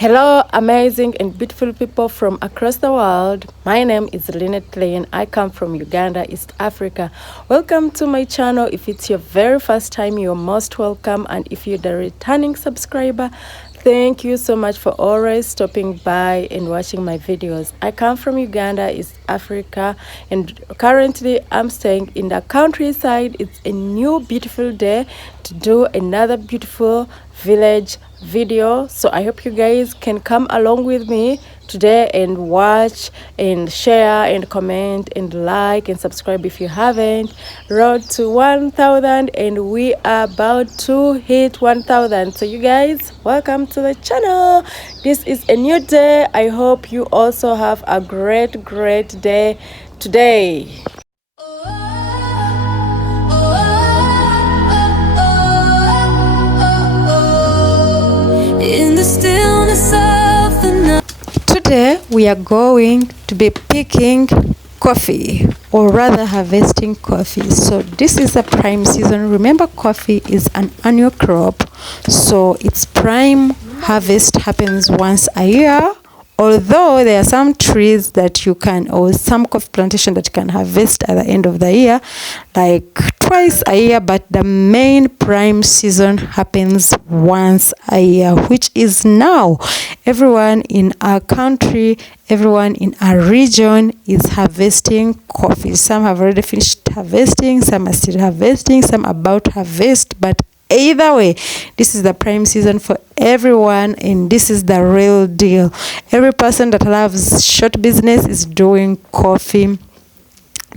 Hello, amazing and beautiful people from across the world. My name is Lynette Lane. I come from Uganda, East Africa. Welcome to my channel. If it's your very first time, you're most welcome. And if you're the returning subscriber, thank you so much for always stopping by and watching my videos. I come from Uganda, East Africa, and currently I'm staying in the countryside. It's a new beautiful day to do another beautiful village video, so I hope you guys can come along with me today and watch and share and comment and like and subscribe if you haven't. Road to 1,000 and we are about to hit 1,000. So you guys, welcome to the channel. This is a new day. I hope you also have a great day today. In the stillness of the night. Today we are going to be picking coffee, or rather harvesting coffee. So this is a prime season. Remember, coffee is an annual crop, so its prime harvest happens once a year. Although there are some trees that you can, or some coffee plantation that you can harvest at the end of the year, like twice a year, but the main prime season happens once a year, which is now. Everyone in our country, everyone in our region is harvesting coffee. Some have already finished harvesting, some are still harvesting, some are about to harvest, but either way, this is the prime season for everyone, and this is the real deal. Every person that loves short business is doing coffee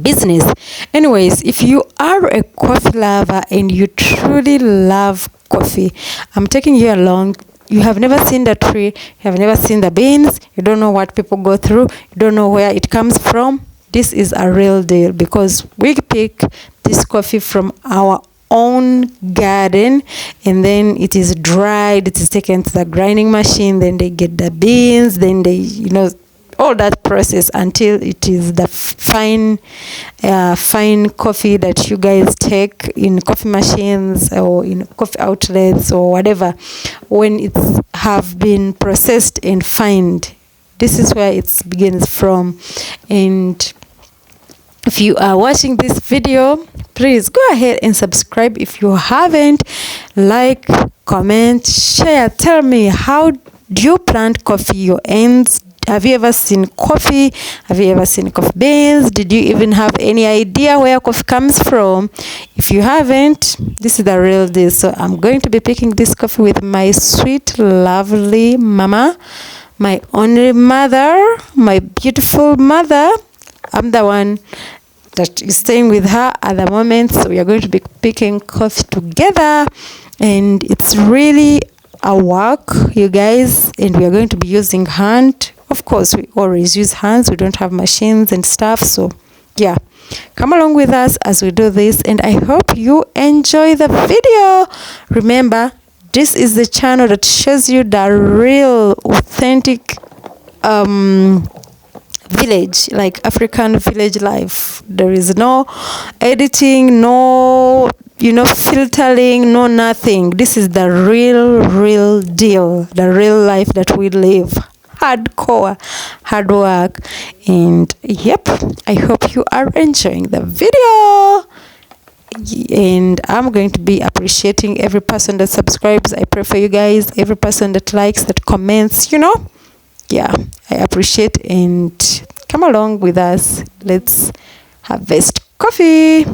business. Anyways, if you are a coffee lover and you truly love coffee, I'm taking you along. You have never seen the tree, you have never seen the beans, you don't know what people go through, you don't know where it comes from. This is a real deal, because we pick this coffee from our own garden, and then it is dried, it is taken to the grinding machine, then they get the beans, then they, all that process until it is the fine coffee that you guys take in coffee machines or in coffee outlets or whatever. When it have been processed and fined, this is where it begins from. And if you are watching this video, please go ahead and subscribe if you haven't. Like, comment, share. Tell me, how do you plant coffee your ends? Have you ever seen coffee? Have you ever seen coffee beans? Did you even have any idea where coffee comes from? If you haven't, this is the real deal. So I'm going to be picking this coffee with my sweet, lovely mama, my only mother, my beautiful mother. I'm the one that is staying with her at the moment, so we are going to be picking coffee together, and it's really a work, you guys, and we are going to be using hand. Of course, we always use hands, we don't have machines and stuff, so yeah, come along with us as we do this, and I hope you enjoy the video. Remember, this is the channel that shows you the real authentic village, like African village life. There is no editing, no filtering, no nothing. This is the real deal, the real life that we live. Hardcore, hard work. And yep, I hope you are enjoying the video, and I'm going to be appreciating every person that subscribes. I pray for you guys, every person that likes, that comments, yeah, I appreciate. And come along with us, let's harvest coffee.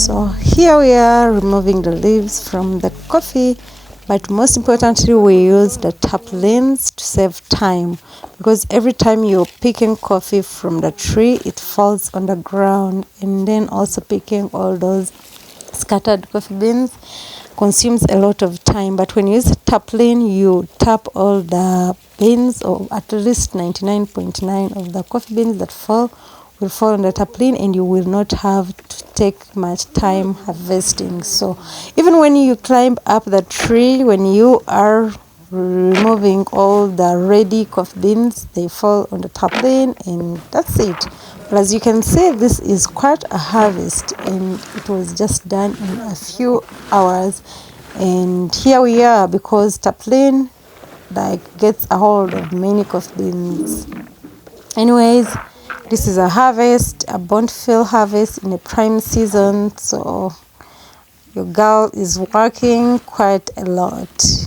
So here we are removing the leaves from the coffee, but most importantly we use the taplins to save time, because every time you're picking coffee from the tree it falls on the ground, and then also picking all those scattered coffee beans consumes a lot of time. But when you use taplin, you tap all the beans, or at least 99.9 of the coffee beans that fall will fall on the taplin, and you will not have to take much time harvesting. So even when you climb up the tree, when you are removing all the ready coffee beans, they fall on the taplin, and that's it. But as you can see, this is quite a harvest, and it was just done in a few hours. And here we are, because taplin gets a hold of many coffee beans. Anyways, this is a harvest, a bountiful harvest in a prime season, so your girl is working quite a lot.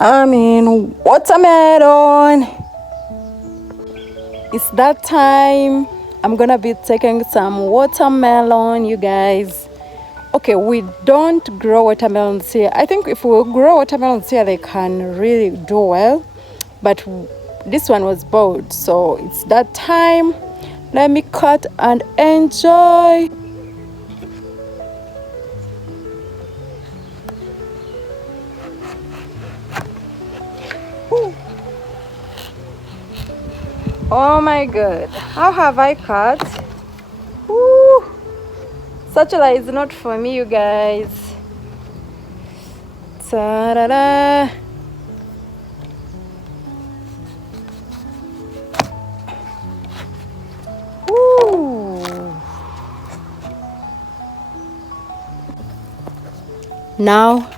I mean, watermelon. It's that time. I'm gonna be taking some watermelon, you guys. Okay, we don't grow watermelons here. I think if we grow watermelons here, they can really do well. But this one was bought, so it's that time. Let me cut and enjoy. Oh my god, how have I cut? Woo. Spatula is not for me, you guys. Ta-da-da. Woo. Now,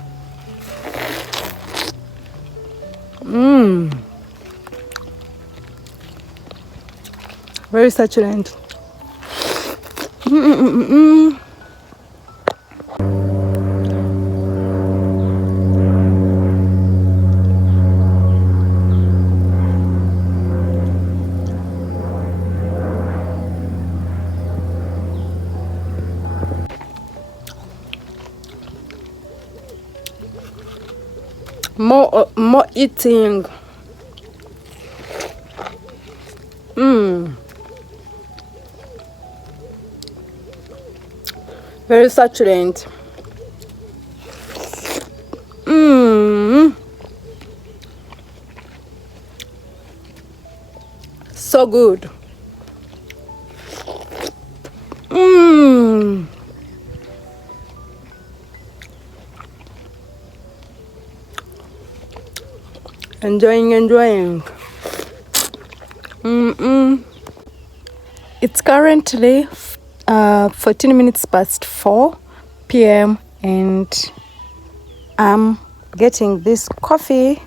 very succulent. More eating. Very succulent. So good. Enjoying. It's currently 14 minutes past 4 p.m. and I'm getting this coffee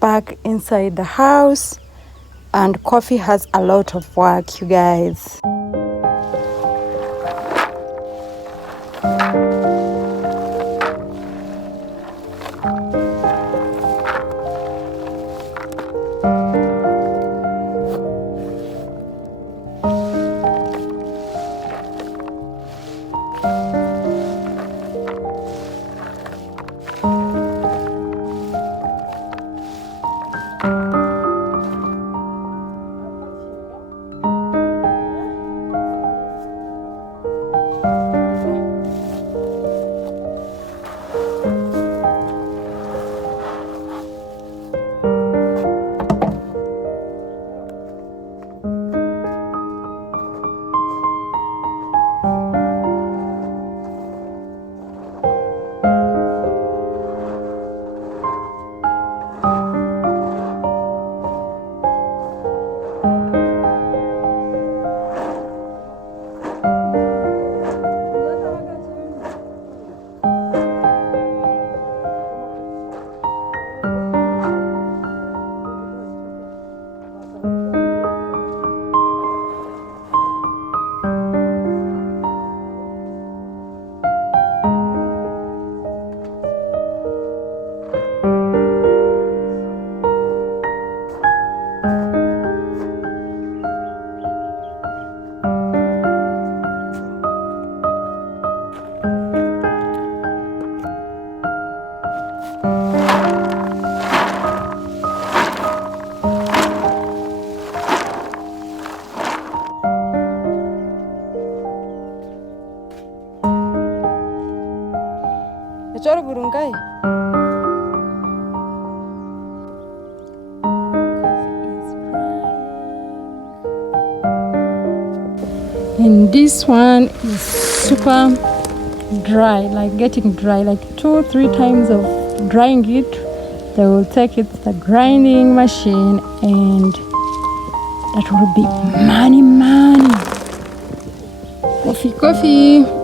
back inside the house, and coffee has a lot of work, you guys. And this one is super dry, like getting dry, like 2-3 times of drying it. They will take it to the grinding machine, and that will be money. Coffee.